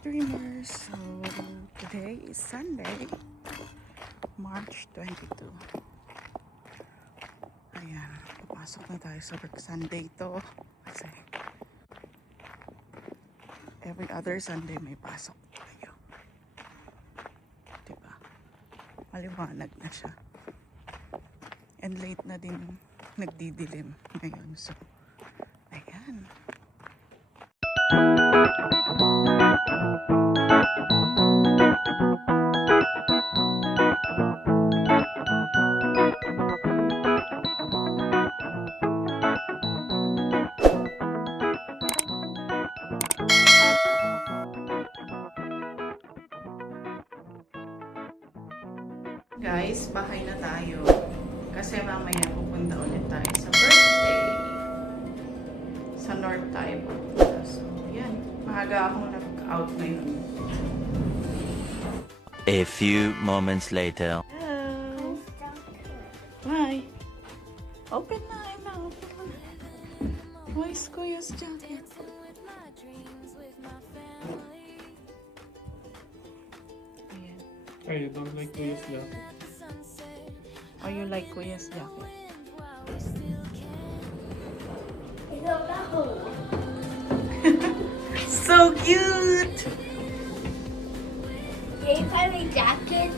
Dreamers! So, today is Sunday, March 22. Ayan, papasok na tayo sa work. Sunday to kasi every other Sunday may pasok tayo. Diba? Maliwanag na siya. And late na din nagdidilim ngayon. So, ayan. Guys, bahay na tayo. Kasi mamaya pupunta ulit tayo sa birthday. Sa North tayo pupunta. So, yan. Maaga akong nag-out ngayon. A few moments later. Hello. Why? Open na. Open na. Why is Kuya's jacket? Ayan. Oh, you don't like Kuya's jacket? Oh, you like Kuya's jacket? So cute! Can you find my jacket?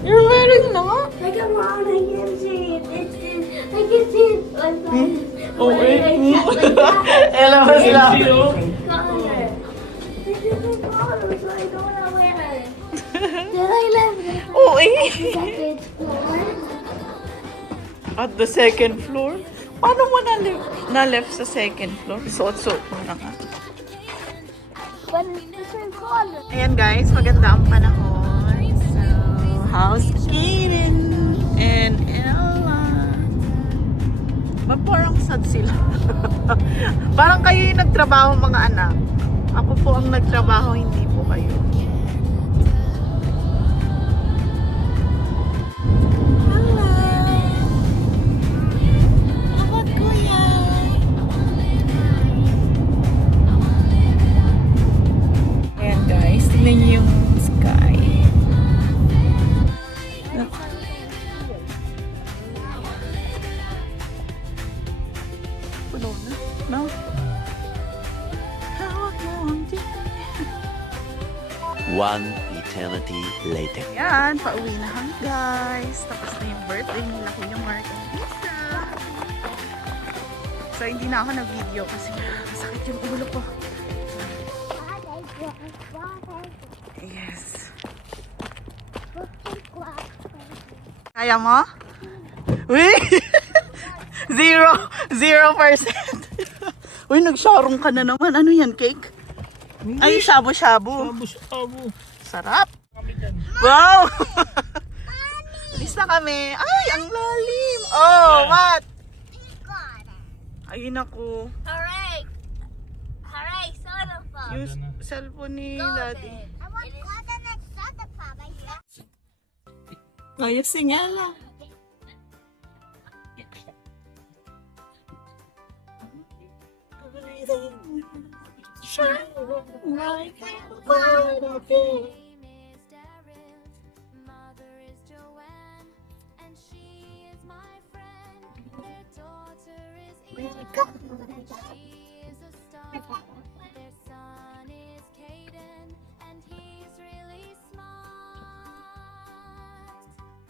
You're wearing that? Like I'm on, I can see it. I can see it. Oh, wait. Like that. Ella was laughing. Color. This is the color, so I don't want to wear it. Then I left it. Oh, eh. Second floor. At the second floor? Paano mo na-left sa second floor? Suot-suot mo na nga. But it's the same color. Ayan guys, maganda ang panahon. So, how's Kaden and Ella? Parang sad sila. Parang kayo yung nagtrabaho mga anak. Ako po ang nagtrabaho, hindi po kayo. Ayan guys, tingnan niyo yung sky. Puno na, no? Hawak mo ang One eternity later. Ayan, pauwi na kami guys. Tapos na yung birthday nila Kuya Mark and Lisa. So hindi na ako nag-video kasi masakit yung ulo ko. Yes. Kaya mo? Uy! 0%. Uy, nagsarong ka na naman. Ano yan, cake? Ay, shabu-shabu. Shabu-shabu. Sarap. Wow! Alis na kami. Ay, ang lalim. Oh, what? Ayun ako. Hooray! Hooray, soda pop. Yung cellphone ni Daddy. I want coconut soda pop. I said. Ayos nga lang.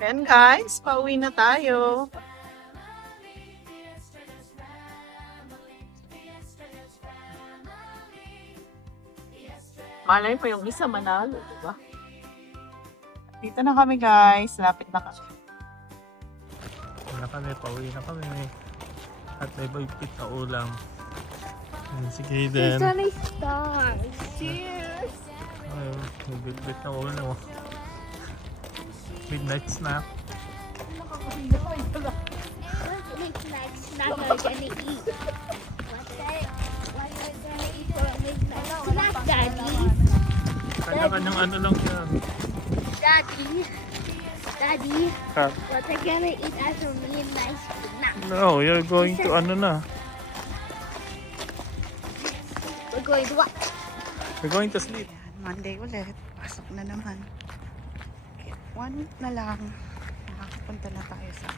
Then guys, pauwi na tayo. Malay pa yung isa manalo, diba? Dito na kami guys, lapit na kami. Na kami, pauwi na kami. At may bagpit na ulam. Ayan si Kaden. There's only stars. Cheers! Ay, may bagpit na ulam. Midnight snack. Midnight snack we're gonna eat. What we're gonna eat for a midnight snack, Daddy? Kanya-kanyang ano lang yan. Daddy, Ha? what we're gonna eat as a midnight snack? No, you're going to ano na. We're going to what? We're going to sleep. Ayan, Monday ulit. Pasok na naman. Okay, 1 week na lang. Makakapunta na tayo sa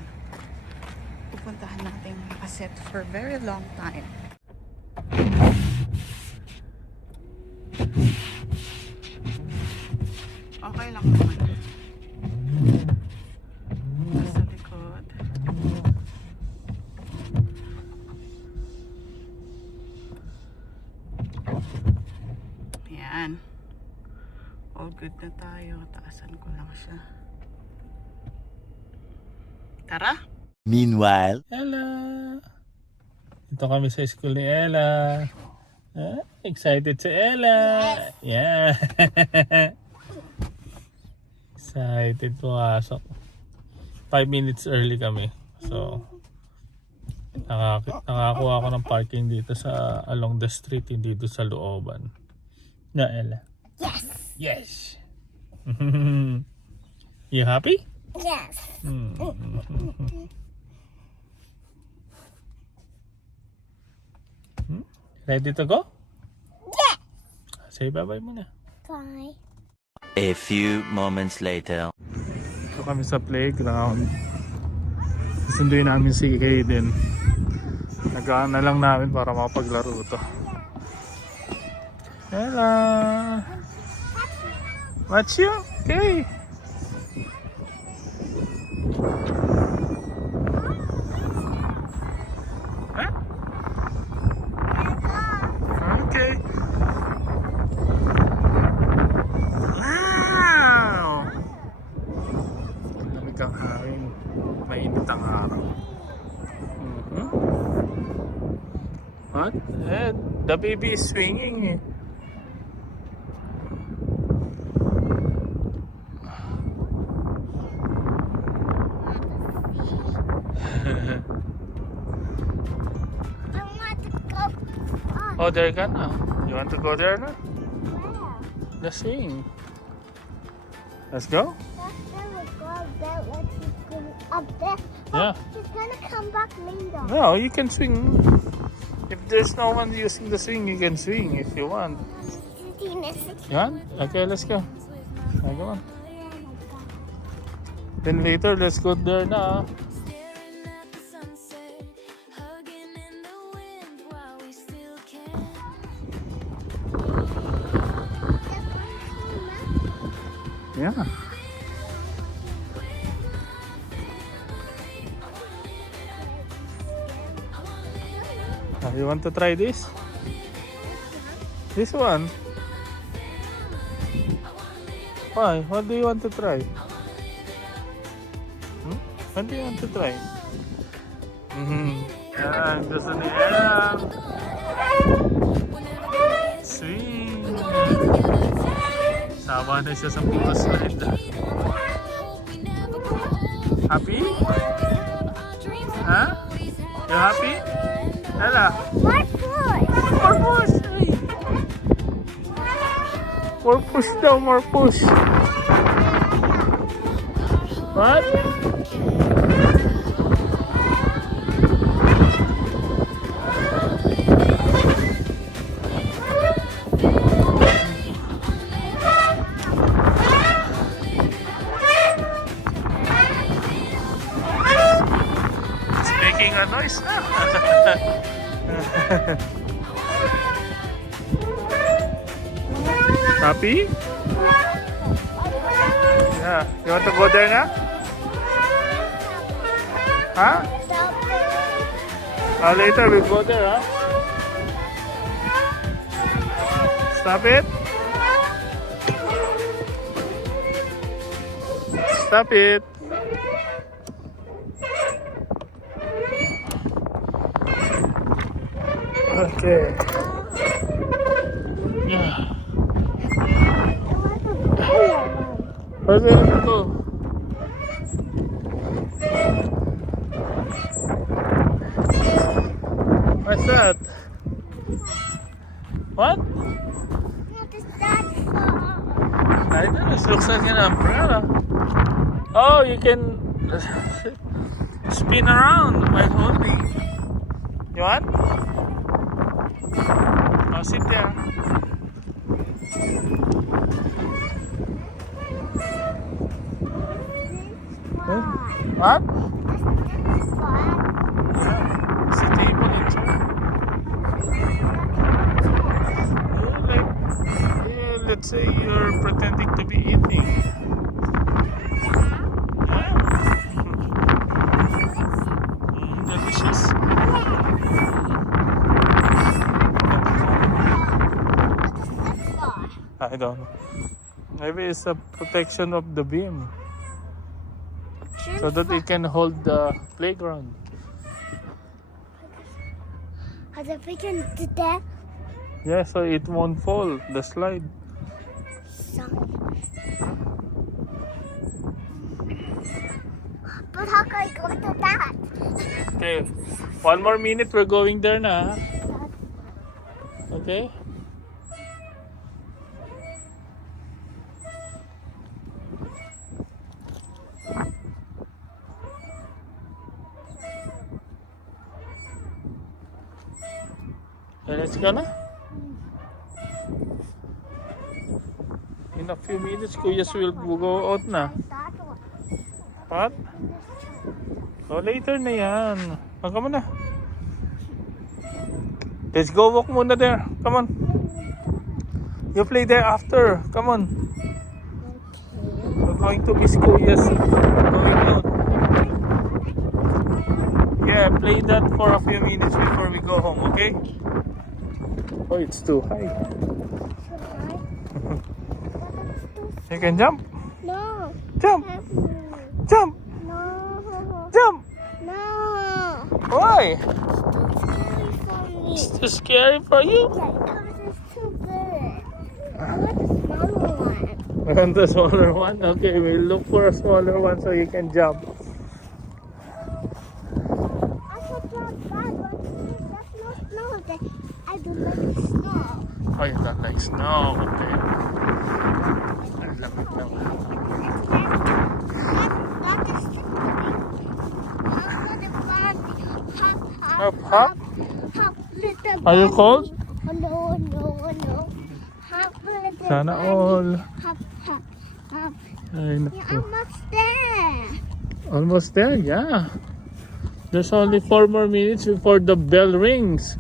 pupuntahan natin nakaset for very long time. Okay lang naman. Sa likod. Ayan. All good na tayo. Taasan ko lang siya. Tara! Meanwhile, Ella! Ito kami sa school ni Ella. Ah, excited si Ella! Yeah! Excited pumasok. 5 minutes early kami. So, nakakuha ako ng parking dito sa along the street, hindi dito sa looban. Na Ella? Yes. Yes! You happy? Yes. Ready to go? Yeah. Say bye-bye muna. Bye. a few moments later. Ito kami sa playground. Susunduin namin si Hayden. Nagaan na lang namin para makapaglaro to. Hello! What's you? Okay. Huh? Okay. Wow! Lamig ang hangin. Mainit ang araw. What? Eh, the baby is swinging. I want to go on. Oh, there ka na. You want to go there na? Where? Let's swing. Let's go? That's gonna go up there when she's going up there. Yeah. She's gonna come back later. No, you can swing. If there's no one using the swing, you can swing if you want. You want? Okay, let's go. Okay, come on. Then later, let's go there na. Staring at the sunset, hugging in the wind while we still can. Yeah. You want to try this? This one? Why? What do you want to try? What do you want to try? Yan, gusto ni Ella. Swing! Sama na siya sa puro slide. Happy? Huh? You happy? Ella? More food. More push! Ay. More push daw, more push. What? It's making a noise na. Happy? Yeah. You want to go there now? Huh? Later we'll go there, huh? Stop it. Stop it. Okay. Yeah. Where's it to go? What's that? What? What is that for? I don't know. It looks like an umbrella. Oh, you can spin around while holding. You want? Oh, sit there. What? That's fun. Yeah. It's a table inside. Yeah, let's say you're pretending to be eating. Yeah. Delicious. What is that for? I don't know. Maybe it's a protection of the beam so that it can hold the playground. Has it been to death? Yeah, so it won't fall, the slide. But how can I go to that? Okay, 1 more minute, we're going there na. Okay? Okay, let's go na. In a few minutes, Kuya will go out na. That one. What? So later na yan. Come on na. Let's go walk muna there. Come on. You play there after. Come on. We're going to miss Kuya's going out. Yeah, play that for a few minutes before we go home, okay? Oh, it's too high. You can jump. No. Jump. Jump. No. Jump. No. Why? Scary for me. It's too scary for you? Yeah, because it's too big. I want a smaller one. I want the smaller one? Okay, we'll look for a smaller one so you can jump. I can jump that one. That's not snow. I don't like snow. Oh, you don't like snow. Okay. I love it now. That is slippery. Hop, hop. Hop, little Are you bunny. cold? Oh, no, no, no. Hop, little Sana bunny. all. Hop, hop, hop. Ay, You're naku. almost there. Almost there, yeah. There's only 4 more minutes before the bell rings.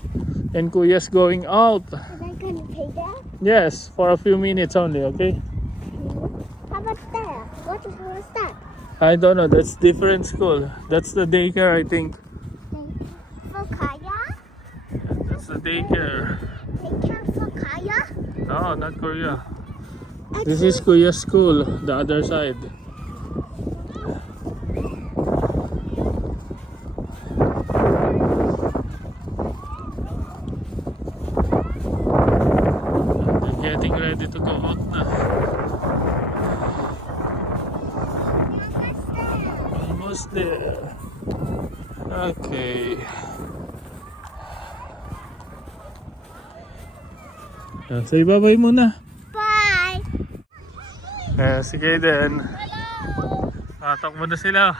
And Kuya's going out. Am I going to pay that? Yes, for a few minutes only, okay? How about there? What is that? I don't know, that's different school. That's the daycare, I think. For Kaya? That's the daycare. They care for Kaya? No, not Korea. This is Kuya's school, the other side. They're getting ready to go out na. Almost there. Okay. Say bye-bye muna. Bye. Sige din. Hello. Tatakbo na sila.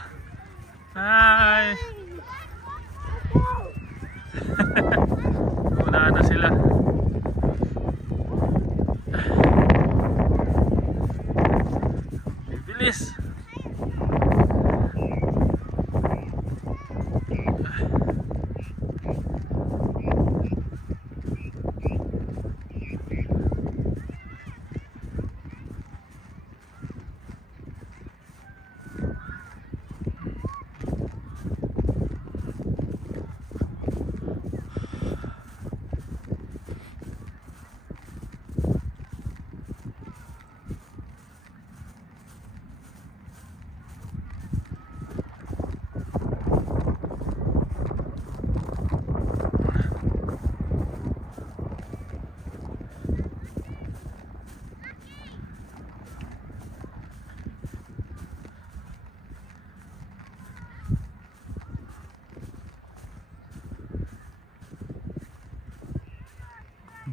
Hi! Unahan na sila. Bibilis.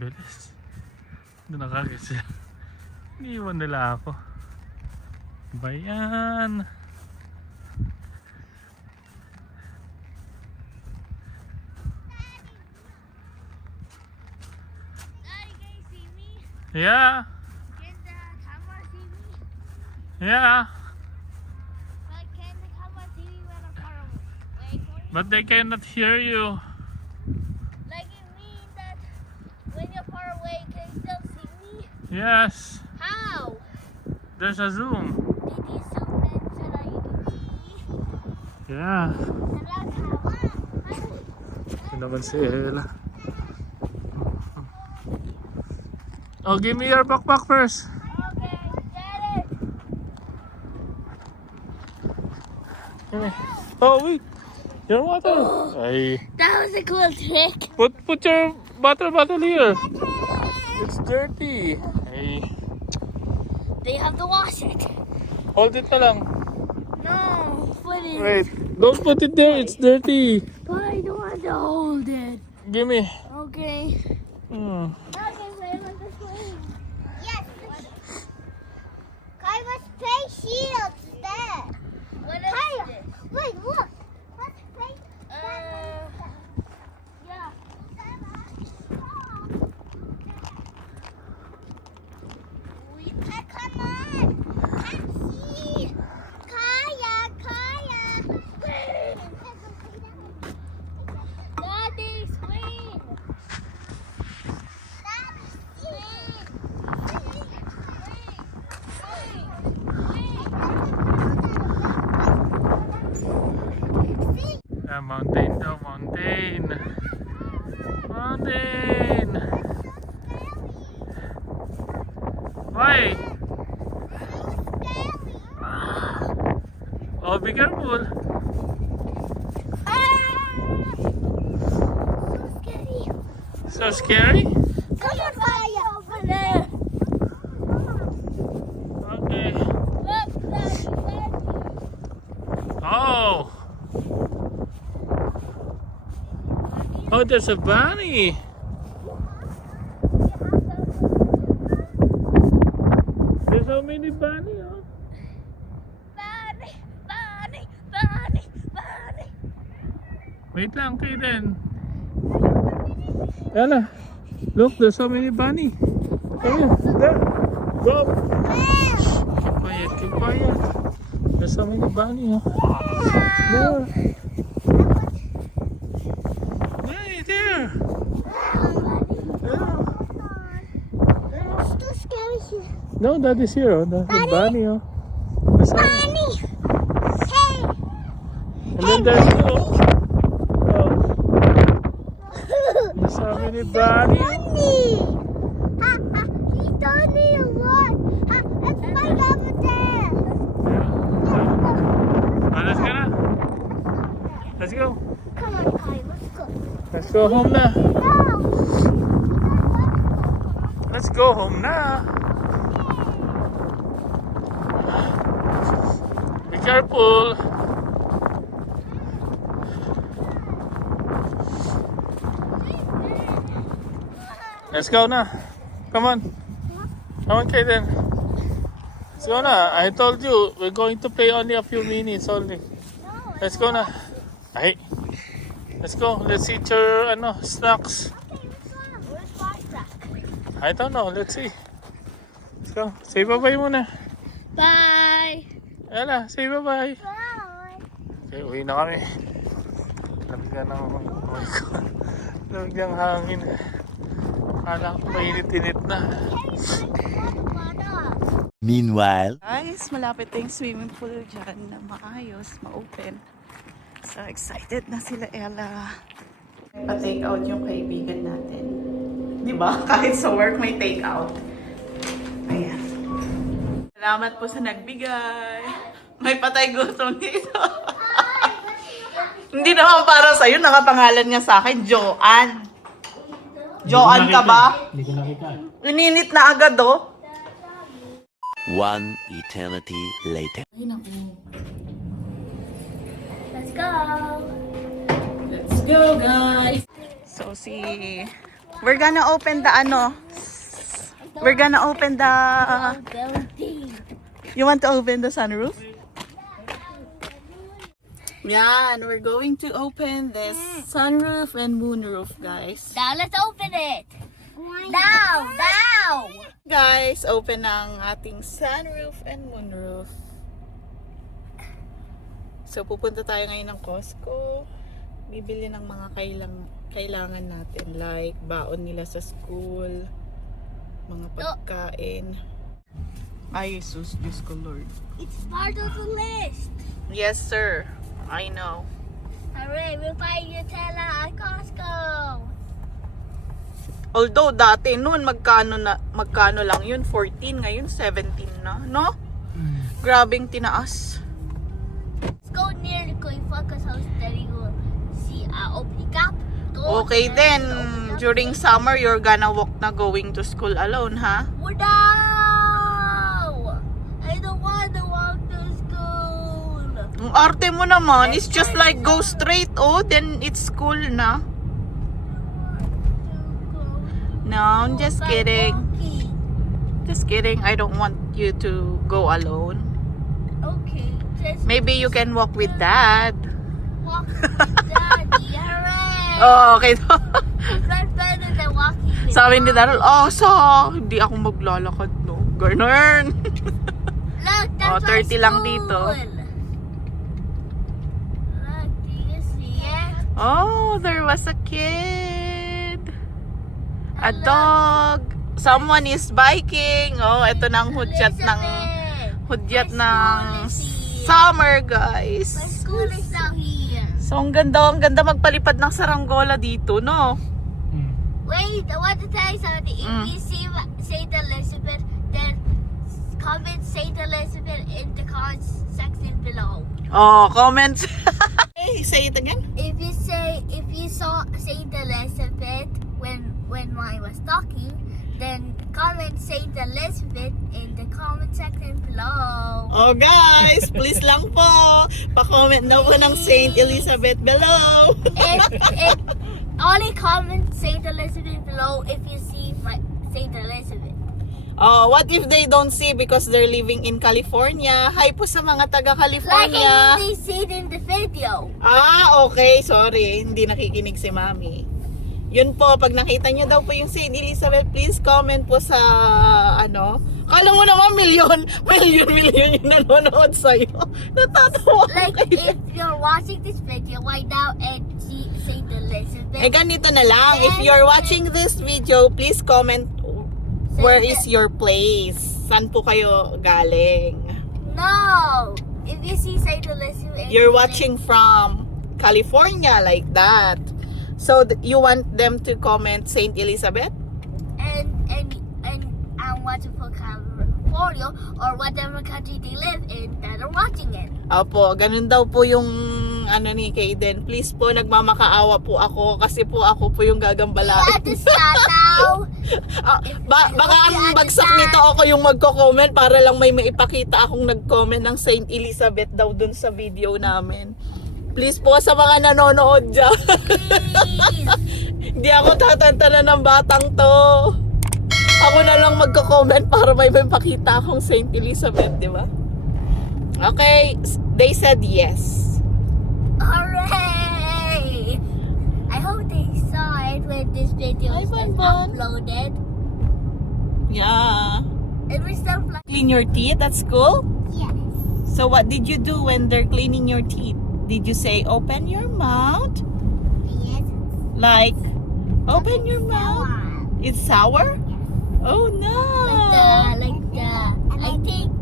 Bilis. Doon nakakit sila. Iniwan nila ako. Bayan. Daddy, can you see me? Yeah. Can the camera see me? Yeah. But can the camera see me But they cannot hear you. Like it means that when you're far away, can you still see me? Yes. How? There's a zoom. Did you zoom in so that you can see me? Yeah. And that's how. Ito naman si Ella. Oh, give me your backpack first. Okay, get it. Give me. Oh, wait. Your water. Ay. That was a cool trick. Put your water bottle here. It's dirty. Ay. They have to wash it. Hold it na lang. No, put it. Wait. Don't put it there. It's dirty. But I don't want to hold it. Give me. Okay. Hmm. Okay, so I want to swim. Yes. Kai's face shields there. What is this? Wait, look. That's face. Yeah. Come on. Let's see. Kaya. Daddy, swing. Mountain daw, mountain. Mountain. Why? Oh, be careful. So scary? Come on, fire over there. Okay. Look, Daddy. Oh. Oh, there's a bunny. There's so many bunny, oh. Bunny. Wait lang, Kaden. Ella, look, there's so many bunny. Come here. There. Go. Keep quiet. There's so many bunny, oh. There. Hey, there. There. It's too scary here. No, that is here, oh. That's the bunny, oh. There's so many. Bunny. Hey. And then there's oh. There's so many bunny. Bunny. He told me a lot. Let's fight over there. Let's go na. Let's go. Come on, Kai. Let's go. Let's go home na. No. Let's go home na. Be careful. Let's go na. Come on. Come on, Kaden. Let's go na. I told you, we're going to play only a few minutes only. Let's go na. Ay. Let's go. Let's eat your snacks. Where's Bartra? I don't know. Let's see. Let's go. Say bye-bye muna. Bye. Ella, say bye-bye. Bye. Okay, uwi na kami. Lamig na ng lamig ng hangin. Akala ko mainit-init na. Meanwhile, Guys, malapit na yung swimming pool dyan na maayos, ma-open. So excited na sila, Ella. Pa-take out yung kaibigan natin. Di ba? Kahit sa work may take out. Ayan. Salamat po sa nagbigay. May patay gutom dito. Hindi naman para sa'yo, nakapangalan nga sa akin, Joanne. Joanne ka ba? Hindi ko nakita. Ininit na agad, oh. one eternity later. Let's go. Let's go, guys. So, we're gonna open the We're gonna open the... You want to open the sunroof? Yan, we're going to open this sunroof and moonroof, guys. Now let's open it. Now. Guys, open ang ating sunroof and moonroof. So, pupunta tayo ngayon ng Costco. Bibili ng mga kailangan natin. Like, baon nila sa school. Mga pagkain. Ay, Jesus, Diyos ko, Lord. It's part of the list. Yes, sir. I know. Hooray, we'll buy Nutella at Costco. Although dati noon magkano lang yun, 14, ngayon 17 na, no? Grabing tinaas. Let's go near the Koi Focus House that you will see opening up. Go Okay there, then, opening up. during summer you're gonna walk na going to school alone, ha? Oh, no! I don't want to walk to school. Ang arte mo naman, it's just like go straight, oh, then it's school na. No, I'm just kidding. Just kidding, I don't want you to go alone. Okay, just Maybe you can walk with dad. walk with Daddy. Hooray! Oh, okay. That's better than walking with Sabi ni Mom. Darrell, hindi ako maglalakad, no? Ganun. Look, that's Oh, 30 lang my dito. school. Look, do you see it? Oh, there was a kid. A Hello. dog. Someone is biking. Oh, ito na ang hudyat ng summer, guys. My school is out here. So, ang ganda magpalipad ng saranggola dito, no? Wait, I want to tell you something. If Mm. you see Saint Elizabeth, then comment Saint Elizabeth in the comments section below. Oh, comments. Hey, say it again. If you saw Saint Elizabeth when I was talking, then comment Saint Elizabeth in the comment section below. Oh, guys, please lang po. Pa-comment na po ng Saint Elizabeth below. If only comment Saint Elizabeth below if you see my Saint Elizabeth. Oh, what if they don't see because they're living in California? Hi po sa mga Like taga-California. they see it in the video. Ah, okay. Sorry. Hindi nakikinig si Mami. Yun po, pag nakita nyo daw po yung Saint Elizabeth, please comment po sa, Kala mo naman million yung nanonood sa'yo. Natatawa Like ko kayo. if you're watching this video right now and see Saint Elizabeth. Ganito na lang. If you're watching this video, please comment where is your place. Saan po kayo galing? No! If you see Saint Elizabeth, You're watching from California like that. So you want them to comment Saint Elizabeth? and watching for California or whatever country they live in that are watching it. Opo, ganun daw po yung ni Kaden. Please po, nagmamakaawa po ako kasi po ako po yung You gagambalain. understand now? Baka ang bagsak nito ako yung magko-comment para lang may maipakita akong nag-comment ng Saint Elizabeth daw dun sa video namin. Please po sa mga nanonood dyan. Please. Hindi ako tatantanan ng batang to. Ako na lang magko-comment para may pakita akong Saint Elizabeth, di ba? Okay, they said yes. Hooray! I hope they saw it when this video Hi, is Bonbon. uploaded. Yeah. And we still fly. Clean your teeth at school? Yes. So what did you do when they're cleaning your teeth? Did you say, open your mouth? Yes. Like, open your mouth? It's sour? Oh no! I think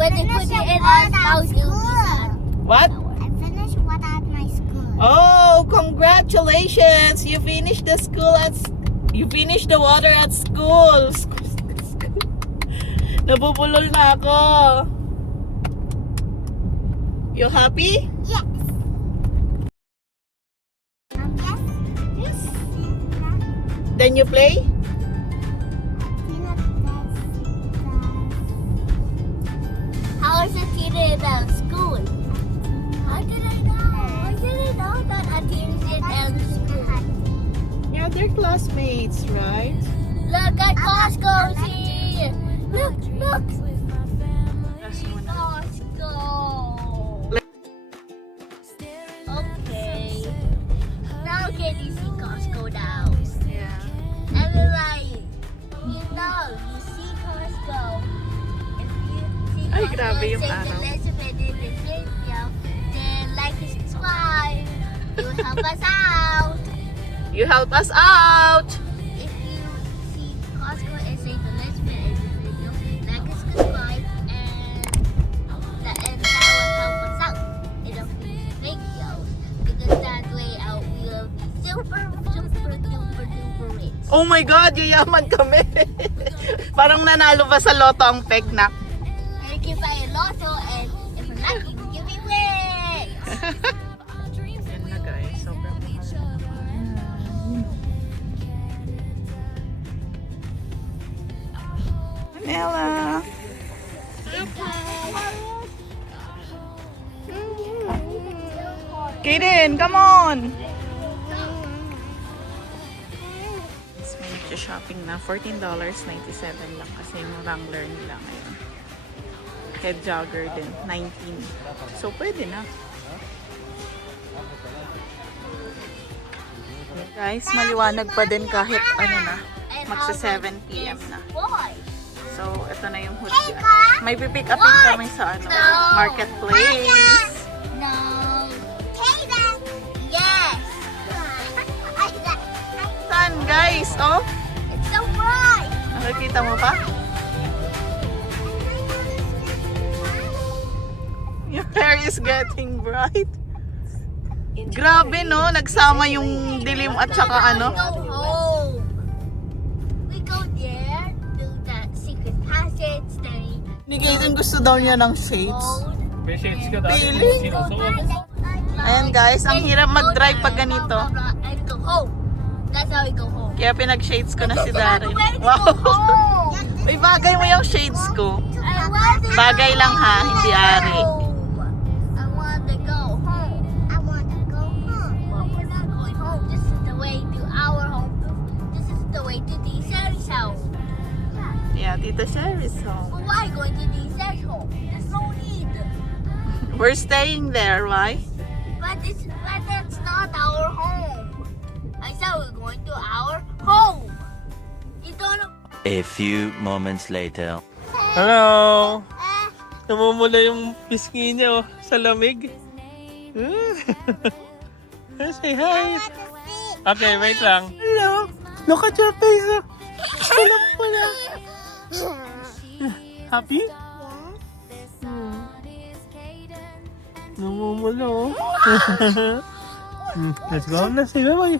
when they put it in our mouth, it will be sour. What? I finished what at my school. Oh, congratulations! You finished the you finished the water at school. Nabubulol na ako. You happy? Yes. Yes. Then you play? How is it treated at school? How did I know? I didn't know that I treated at school. Yeah, they're classmates, right? Look at Costco's here. Look. Costco. Okay. Now can you see Costco now? Yeah. And then you see Costco. If you see Ay, Costco grabe yung St. araw. Elizabeth in the video, then like and subscribe. You help us out. You help us out! If you see Costco and St. Elizabeth in the video, like us, subscribe, and that will help us out in the future videos. Because that way out we will be super duper rich. Oh my God, yayaman kami. Parang nanalo ba sa loto ang peg na? And if you buy a lotto and if we're lucky, we give away. Yan na guys, sobrang mahal. Manila. Kaden, come on! May shopping na. $14.97 lang kasi yung Wrangler nila ngayon. Head jogger din. 19. So, pwede na. Guys, maliwanag pa din kahit ano na. Magsa 7 p.m. na. Boy. So, ito na yung hoodie. May pipick upin kami sa ano, marketplace. No. Kaden. Yes. Saan, guys? Oh, It's so bright. nakikita mo pa? Your hair is getting bright. Grabe, no? Nagsama yung dilim at saka ano. We go home. We go there, do that secret passage, then Ni Kaden gusto daw niya ng shades. gold. May shades ka dati. Pili. Sinusuot. Ayan guys, ang hirap mag-drive pag ganito. And go home. That's how we go home. Kaya pinag-shades ko na si Darren. Where to go Wow! home? May bagay mo yung shades ko. I want to Bagay go lang ha, hindi ari. home. I want to go home. I want to go home. Well, we're not going home. This is the way to our home. This is the way to Deeser's house. Yeah, Tita Sherry's home. But why going to Deeser's home? There's no need. We're staying there, why? But that's not our home. I said we're going to our home. You don't know. A few moments later. Hello! Namumula yung pisngi niya oh, sa lamig. Say hi! Okay, wait lang. Hello! Look at your face! Oh. Alam mo na. Happy? Namumula oh. Let's go na. Say bye-bye.